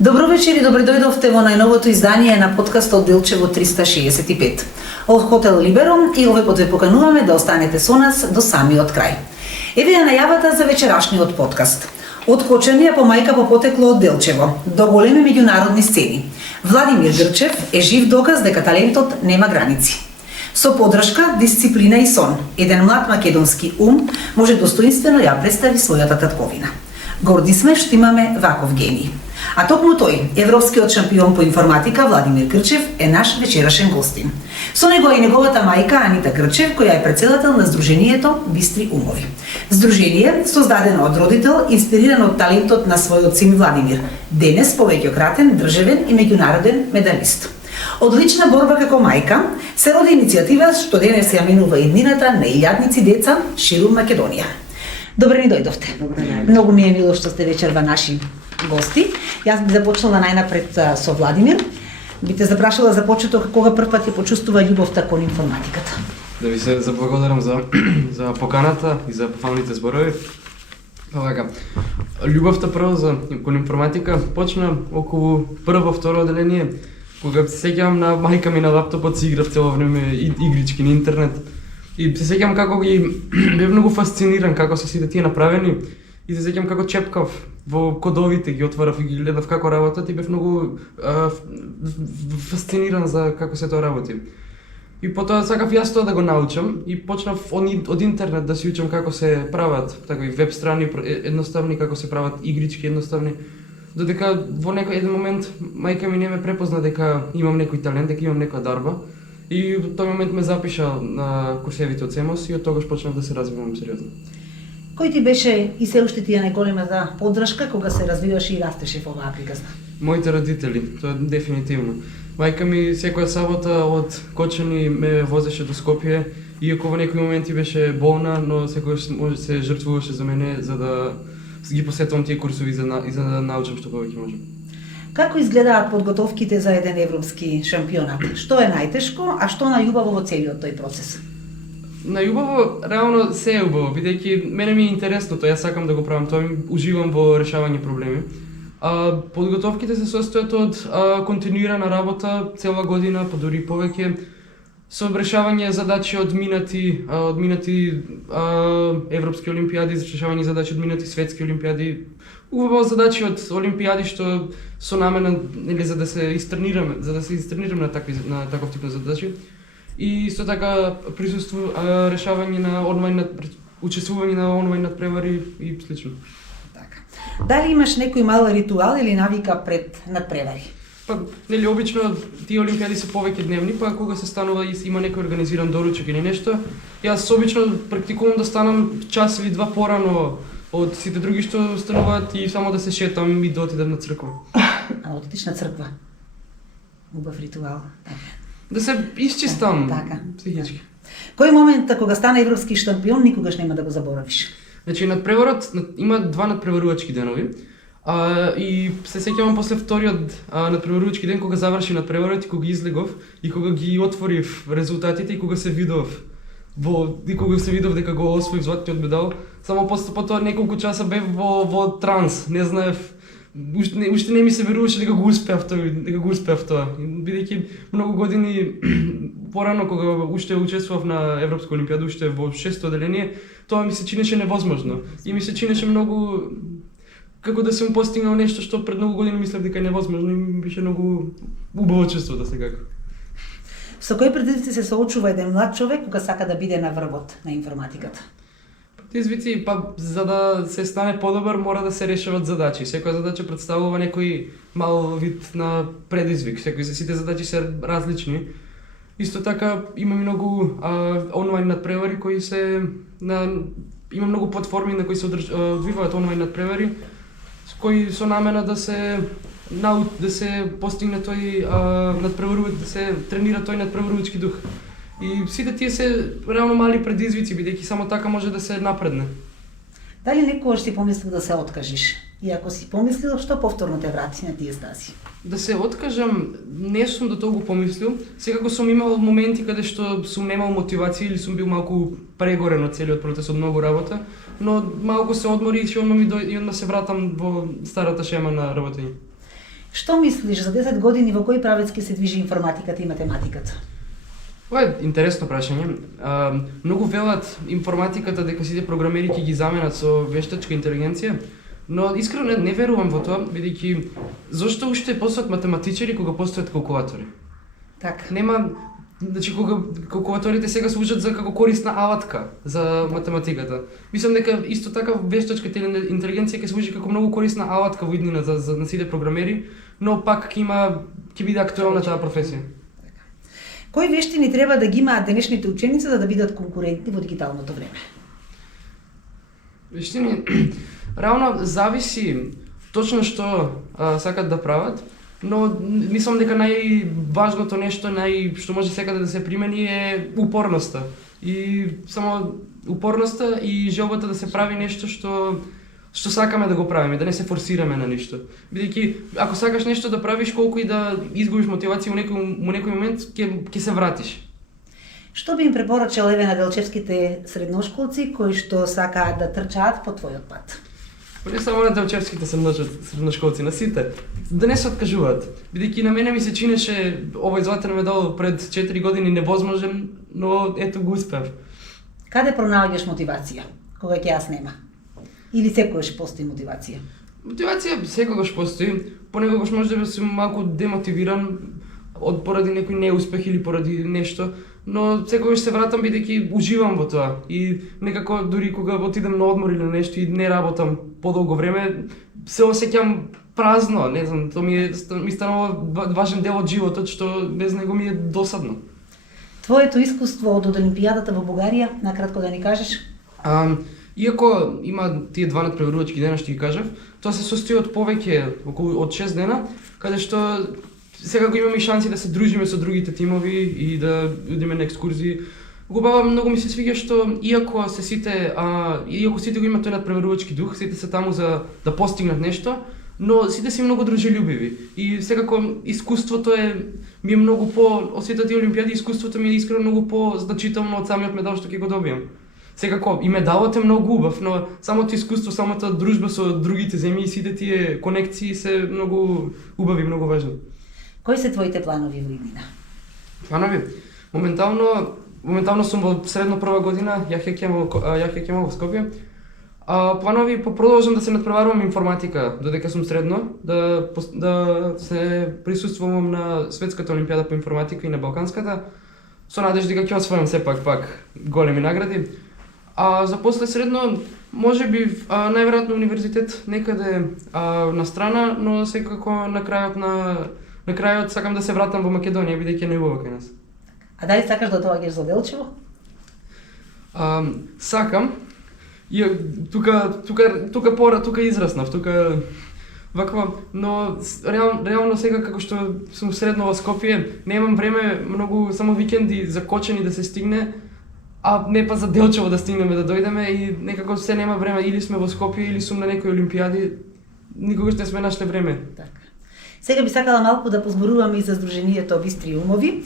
Добро вечер и добре дојдовте во најновото издание на подкастот Делчево 365. Од Хотел Либеро и овој пат ве покануваме да останете со нас до самиот крај. Еве ја најавата за вечерашниот подкаст. Од коченија по мајка по потекло од Делчево до големи меѓународни сцени. Владимир Грчев е жив доказ дека талентот нема граници. Со подршка, дисциплина и сон, еден млад македонски ум може достоинствено ја представи својата татковина. Горди сме што имаме ваков гений. А токму тој, европскиот шампион по информатика Владимир Грчев е наш вечерашен гостин. Со него и неговата мајка Анита Грчев, која е председател на Сдруженијето Бистри умови. Сдружение создадено од родител, инспириран од талентот на својот син Владимир, денес повеќократен државен и меѓународен медалист. Од лична борба како мајка се роди иницијатива што денес ја минува иднината на илјадници деца ширум Македонија. Добре ни дојдовте. Многу ми е мило што сте вечерва наши гости. Јас би започнала најнапред со Владимир. Би те запрашала за почеток кога прв пат ја почувствува љубовта кон информатиката. Да ви се заблагодарам за поканата и за пофалните зборови. Овака, љубовта прво кон информатика почна околу прво, второ одделение, кога се сеќавам на мајка ми на лаптопот си играв цело време игрички на интернет. И се сеќавам како бев многу фасциниран како се сите тие направени и се сеќавам како чепкав во кодовите, ги отворав и ги гледав како работат и бев многу фасциниран за како се тоа работи. И потоа сакав јас тоа да го научам и почнав од интернет да си учам како се прават такви веб страни едноставни, како се прават игрички едноставни. Додека во некој еден момент мајка ми не ме препозна дека имам некој талент, дека имам некоја дарба. И во тој момент ме запиша на курсевите од СЕМОС и од тогаш почнав да се развивам сериозно. Кој ти беше и се уште тие најголемата поддршка кога се развиваше и растеше во оваа приказна? Моите родители, тоа дефинитивно. Мајка ми секоја сабота од Кочани ме возеше до Скопје, иако во некои моменти беше болна, но секогаш се жртвуваше за мене за да ги посетувам тие курсови и за да научам што повеќе можам. Како изгледаат подготовките за еден европски шампионат? Што е најтешко, а што најубаво во целиот тој процес? Најубаво, реално се е убаво, бидејќи мене ми е интересно тоа, јас сакам да го правам тоа, уживам во решавање проблеми. Подготовките се состојат од континуирана работа цела година, па дури повеќе, со решавање задачи од минати европски олимпијади, решавање задачи од минати светски олимпијади, убаво задачи од олимпијади што со намена или за да се истренираме на таков тип на задачи. И исто така решавање на онлайн учествување на онлайн надпревари и слично. Така. Дали имаш некој мал ритуал или навика пред надпревари? Па, нели обично тие олимпијади се повеќе дневни, па кога се станува и има некој организиран доручок или нешто, јас обично практикувам да станам час или два порано од сите други што стануваат и само да се шетам и да отидам на црква. А отидеш на црква? Убав ритуал. Да се исчистам психички. Кој момент кога стана европски шампион никогаш нема да го заборавиш? Значи надпреварот има два надпреварувачки денови. И се сеќавам после вториот надпреварувачки ден кога заврши надпреварот и кога излегов и кога ги отворив резултатите и кога се видов дека го освоив златниот медал, само после потоа неколку часа бев во транс, не знаев, уште не ми се веруваше дека го успеав тоа. Бидејќи многу години порано кога уште учествував на Европска олимпијада, уште во 6-то одделение, тоа ми се чинеше невозможно и ми се чинеше многу како да сум постигнал нешто што пред многу години мислев дека е невозможно и ми беше многу убаво чувство да се како. Со кои предизвици се соочува еден млад човек кога сака да биде на врвот на информатиката? Предизвици, за да се стане подобар мора да се решават задачи. Секоја задача представува некој мал вид на предизвик. Сите задачи се различни. Исто така има многу онлайн надпревари кои има многу платформи на кои се одвиваат онлайн надпревари кои со намена да се постигне тој да се тренира тој надпреварувачки дух. И сите тие се реално мали предизвици, бидејќи само така може да се напредне. Дали некогаш си помислил да се откажиш? И ако си помислил, што повторно те врати на тие стази? Да се откажам, не сум до толку помислил. Секако сум имал моменти каде што сум немал мотивација или сум бил малку прегорен од целиот процес од многу работа, но малку се одмори и одма се вратам во старата шема на работење. Што мислиш за 10 години во кој правец ќе се движи информатиката и математиката? Ова е интересно прашање. Многу велат информатиката дека сите програмери ќе ги заменат со вештачка интелигенција, но искрено не верувам во тоа, бидејќи зошто уште постојат математичари кога постојат калкулатори? Така. Нема, значи кога калкулаторите сега служат за како корисна алатка за математиката. Мислам дека исто така вештачката интелигенција ќе служи како многу корисна алатка во иднина за на сите програмери, но пак ќе биде актуелна таа професија. Кои вештини треба да ги имаат денешните ученици за да бидат конкурентни во дигиталното време? Вештини, реално зависи точно што сакат да прават, но мислам дека најважното нешто, што може секаде да се примени е упорноста. И само упорноста и желбата да се прави нешто што сакаме да го правиме, да не се форсираме на ништо. Бидејќи ако сакаш нешто да правиш, колку и да изгубиш мотивација во некој момент, ќе се вратиш. Што би им препорачал еве на делчевските средношколци кои што сакаат да трчаат по твојот пат? Не само на делчевските средношколци, на сите, да не се откажуваат. Бидејќи на мене ми се чинеше овој златен медал пред 4 години невозможен, но ето го успев. Каде пронаоѓаш мотивација кога ќе јас нема? Или секогаш постои мотивација? Мотивација секогаш постои, понекогаш може да сум малку демотивиран поради некој неуспех или поради нешто, но секогаш се вратам бидејќи уживам во тоа и некако дури кога отидам на одмор или нешто и не работам подолго време, се осеќам празно, не знам, тоа ми станува важен дел од животот што без него ми е досадно. Твоето искуство од Олимпијадата во Бугарија, накратко да ни кажеш? Иако има тие два надпреварувачки дена што ги кажав, тоа се состои од повеќе, околу од 6 дена, каде што сега го имаме и шанси да се дружиме со другите тимови и да одиме на екскурзии. Убава, многу ми се свиѓа што иако сите го имаат тој надпреварувачки дух, сите се таму за да постигнат нешто, но сите си многу дружелюбиви. И секако искуството ми е многу од сите тие олимпијади, искуството ми е искрено многу по-значително од самиот медал што ќе го добијам. Секако и медалот е многу убав, но самото искуство, самата дружба со другите земји и сите тие конекции се многу убави, многу важни. Кои се твоите планови во иднина? Планови? Моментално сум во средно прва година, ја ќе во Скопје. Планови продолжам да се надпреварувам информатика додека сум средно, да се присуствувам на светската олимпијада по информатика и на балканската, со надежда дека ќе освојам сепак големи награди. За после средно, може би најверојатно универзитет некаде на страна, но секако на крајот сакам да се вратам во Македонија, бидејќи е најубава кај нас. А дали сакаш да доаѓаш за Делчево? Сакам. И тука израснав, вакво, но реално сега како што сум средно во Скопје, немам време многу само викенди за Кочани да се стигне, а не па за Делчево да стигнеме да дојдеме и некако се нема време, или сме во Скопје или сум на некои олимпијади, никогаш не сме нашле време. Така. Сега би сакала малку да позборуваме и за Сдруженијето Бистри умови.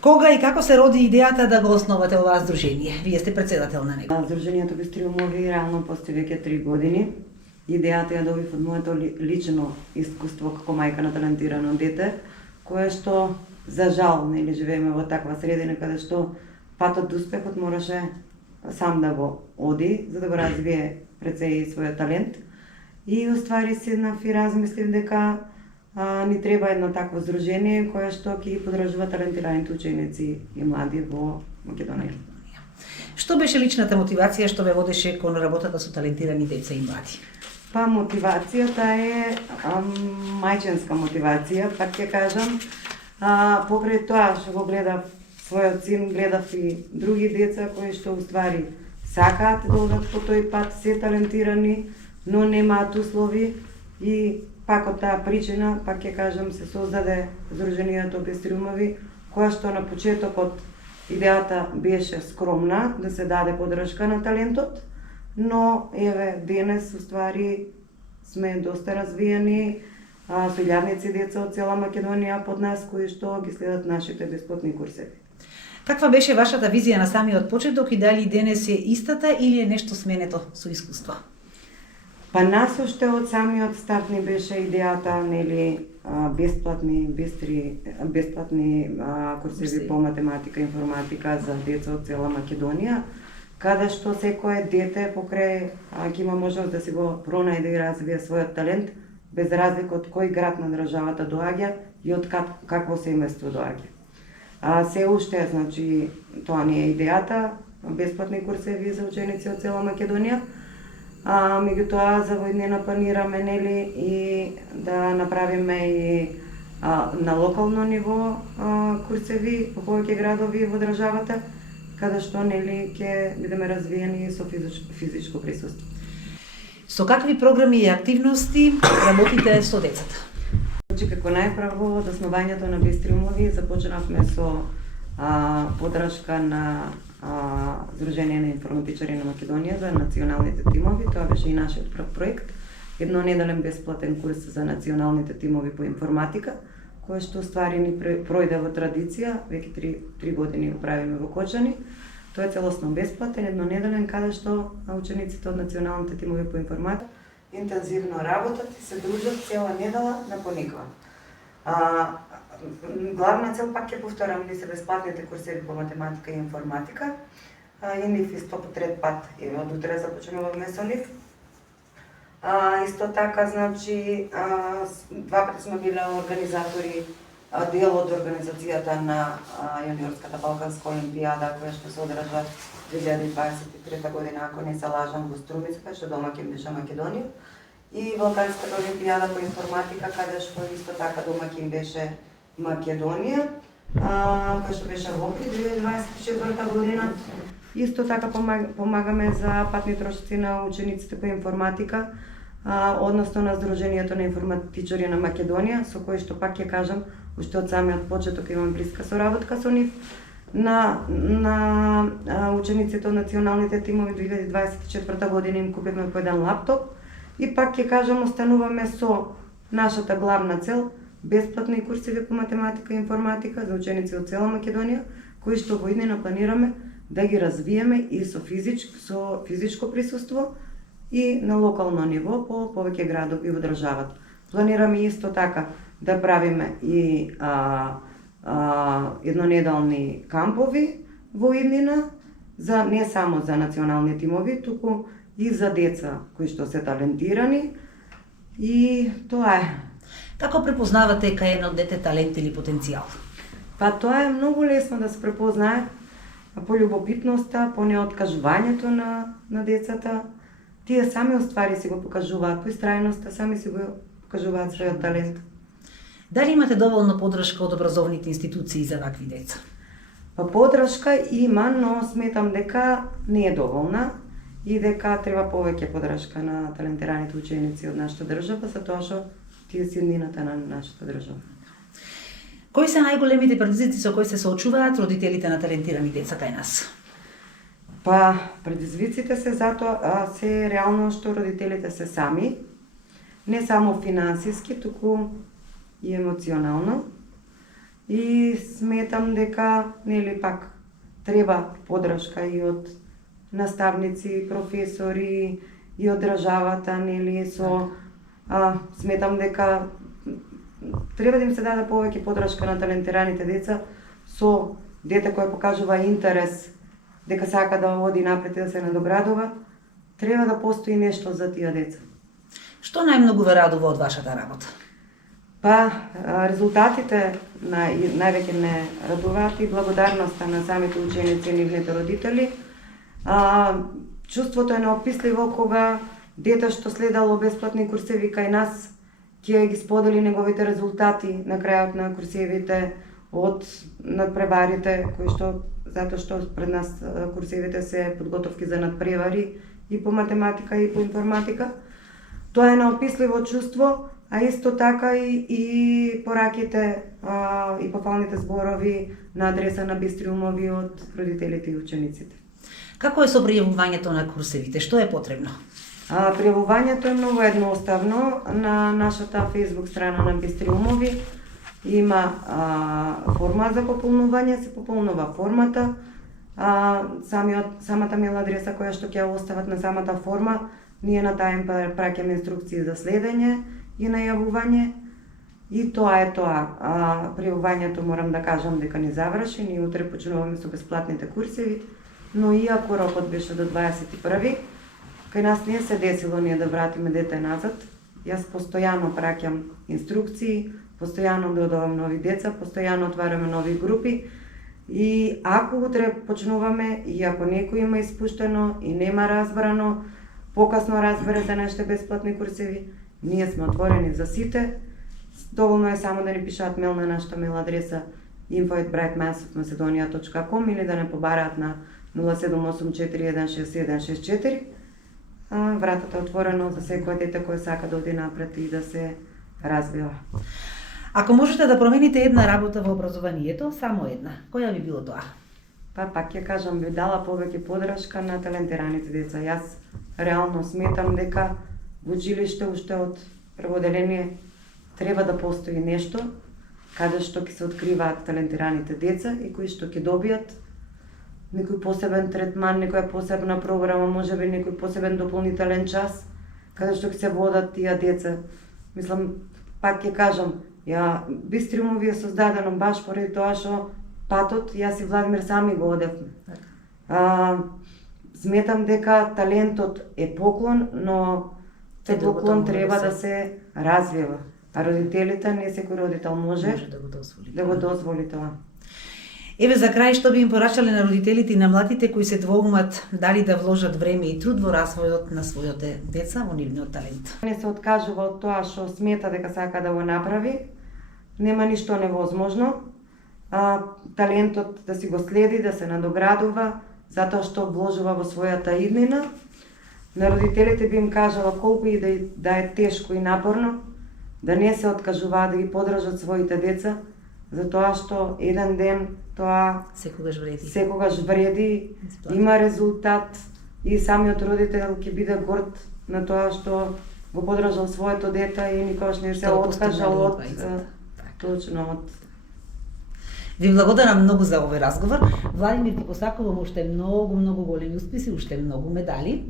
Кога и како се роди идејата да го основате оваа здружение? Вие сте председател на него. Сдруженијето Бистри умови реално постои веќе 3 години. Идејата ја добив од моето лично искуство како мајка на талентирано дете, кое што за жал нели живееме во таква средина каде што патот до успехот мораше сам да го оди за да го развие пред се и својот талент. И уствари седнав и размислив дека ни треба едно такво здружение кое што ќе ги поддржува талентираните ученици и млади во Македонија. Што беше личната мотивација што ве водеше кон работата со талентирани деца и млади? Па мотивацијата е мајчинска мотивација, пак ќе кажам. Покрај тоа што го гледав својот син, гледав и други деца кои што уствари сакаат да одат по тој пат, се талентирани, но немаат услови и пак од таа причина, пак ќе кажам, се создаде Сдруженијето Бистри умови, која што на почетокот идејата беше скромна, да се даде поддршка на талентот, но еве денес уствари сме доста развиени, со илјадници деца од цела Македонија под нас кои што ги следат нашите бесплатни курсеви. Каква беше вашата визија на самиот почеток и дали денес е истата или е нешто сменето со искуство? Па Па нас уште од самиот старт ни беше идејата, нели, бесплатни курсеви по математика и информатика за деца од цела Македонија, каде што секое дете покрај ќе има можност да си го пронајде и развие својот талент, без разлика од кој град на државата доаѓа и од какво семејство доаѓа. Се уште, значи, тоа ни е идејата, бесплатни курсеви за ученици од цела Македонија. Меѓутоа, за во иднина планираме, нели, и да направиме и на локално ниво курсеви по повеќе градови во државата, каде што, нели, ќе бидеме развиени со физичко присуство. Со какви програми и активности работите со децата? Значи, како најпрво, од основањето на Бистри умови започнавме со подршка на Сдружение на информатичари на Македонија за националните тимови. Тоа беше и нашиот прв проект. Еднонеделен бесплатен курс за националните тимови по информатика, кој што ствари ни пројде во традиција, веќе 3 години го правиме во Кочани. Тој е целосно бесплатен, еднонеделен, каде што учениците од националните тимови по информатика интензивно работат и се дружат цела недела на пониква. Главна цел, пак ќе повторам, ли се бесплатните курсеви по математика и информатика. И нив исто по трет пат, и од утре започнуваме со нив. Исто така, значи, 2 пати сме биле организатори, дел од организацијата на јуниорската Балканска олимпијада, која што се одржа 2023 година, ако не се лажам, во Струмица, што домаќин беше Македонија. И Балканската олимпијада по информатика, каде што исто така домаќин беше Македонија, кој што беше во април 2024 година. Исто така помагаме за патни трошоци на учениците по информатика, односно на Сдруженијето на информатичари на Македонија, со кој што пак ќе кажам, уште од самиот почеток имам блиска соработка со нив. На учениците од националните тимови 2024 година им купивме по еден лаптоп и пак ќе кажам, остануваме со нашата главна цел, бесплатни курсеви по математика и информатика за ученици од цела Македонија, кои што во иднина планираме да ги развиеме и со физичко присуство и на локално ниво по повеќе градови во државата. Планираме исто така да правиме и еднонеделни кампови во иднина, не само за национални тимови, туку и за деца кои што се талентирани, и тоа е. Како препознавате кај едно дете талент или потенцијал? Па тоа е многу лесно да се препознае по љубопитноста, по неоткажувањето на децата. Тие сами уствари си го покажуваат, по истрајноста сами си го покажуваат својот талент. Дали имате доволно подршка од образовните институции за вакви деца? Па подршка има, но сметам дека не е доволна и дека треба повеќе подршка на талентираните ученици од нашата држава, затоа што тие се иднината на нашата држава. Кои се најголемите предизвици со кои се соочуваат родителите на талентирани деца кај нас? Па, предизвиците се затоа се реално што родителите се сами, не само финансиски, туку и емоционално. И сметам дека, нели пак, треба подршка и од наставници, професори, и од државата, нели, сметам дека треба да им се даде повеќе подршка на талентираните деца, со дете кој покажува интерес дека сака да оди напред и да се надоградува, треба да постои нешто за тие деца. Што најмногу ве радува од вашата работа? Па, резултатите највеќе не радуваат и благодарноста на самите ученици и нивните родители. Чувството е неописливо кога дете што следало бесплатни курсеви кај нас ќе ги сподели неговите резултати на крајот на курсевите од надпреварите, кои што затоа што пред нас курсевите се подготовки за надпревари и по математика и по информатика. Тоа е неописливо чувство, а исто така и пораките и пофалните зборови на адреса на Бистри умови од родителите и учениците. Како е со пријавувањето на курсевите? Што е потребно? Пријавувањето е многу едноставно. На нашата Facebook страна на Бистри умови има форма за пополнување, се пополнува формата, самата мейл адреса која што ќе остават на самата форма Ние на таа им праќаме инструкции за следење и најавување. И тоа е тоа. Пријавувањето морам да кажам дека не заврши, ние утре почнуваме со бесплатните курсеви, но иако рокот беше до 21, кај нас не се десило ние да вратиме дете назад. Јас постојано праќам инструкции, постојано додавам нови деца, постојано отвараме нови групи и ако утре почнуваме и ако некој има испуштено и нема разбрано, покасно разбере за нашите бесплатни курсеви, ние сме отворени за сите. Доволно е само да ни пишаат мейл на нашата мейл адреса info@brightmindsofmacedonia.com или да не побараат на 0784167164. Вратата е отворено за секој дете кој сака да оди напред и да се развива. Ако можете да промените една работа во образованието, само една, која би било тоа? Пак ќе кажам, би дала повеќе подршка на талентираните деца. Јас реално сметам дека во училиште уште од прводеление треба да постои нешто каде што ќе се откриваат талентираните деца и кои што ќе добијат некој посебен третман, некоја посебна програма, можеби некој посебен дополнителен час каде што ќе се водат тие деца. Мислам, пак ќе кажам, Бистриум ви е создадено баш поради тоа што патот јас и Владимир сами го одевме. Сметам дека талентот е поклон, но тој поклон треба да се развива. А родителите, не секој родител може да го дозволи тоа. Еве за крај, што би им порачале на родителите и на младите кои се двоумат дали да вложат време и труд во развојот на своите деца, во нивниот талент. Не се откажува од тоа што смета дека сака да го направи, нема ништо невозможно. Талентот да си го следи, да се надоградува, затоа што вложува во својата иднина. На родителите би им кажала колку и да е тешко и напорно, да не се откажуваат да ги подржат своите деца, затоа што еден ден тоа секогаш вреди, има резултат и самиот родител ќе биде горд на тоа што го подржал своето дете и никогаш не се откажал од точно од. Ви благодарам многу за овој разговор. Владимир, ти посакувам уште многу големи успеси, уште многу медали.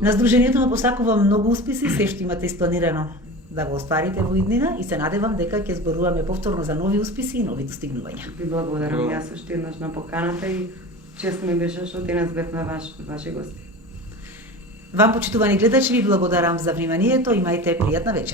На Сдруженијето ме посакувам многу успеси, се што имате испланирано да го остварите во иднина и се надевам дека ќе зборуваме повторно за нови успеси и нови достигнувања. Ви благодарам јас уште еднаш на поканата и чест ми беше што денес бевме ваши гости. Вам, почитувани гледачи, ви благодарам за вниманието, имајте пријатна вечер.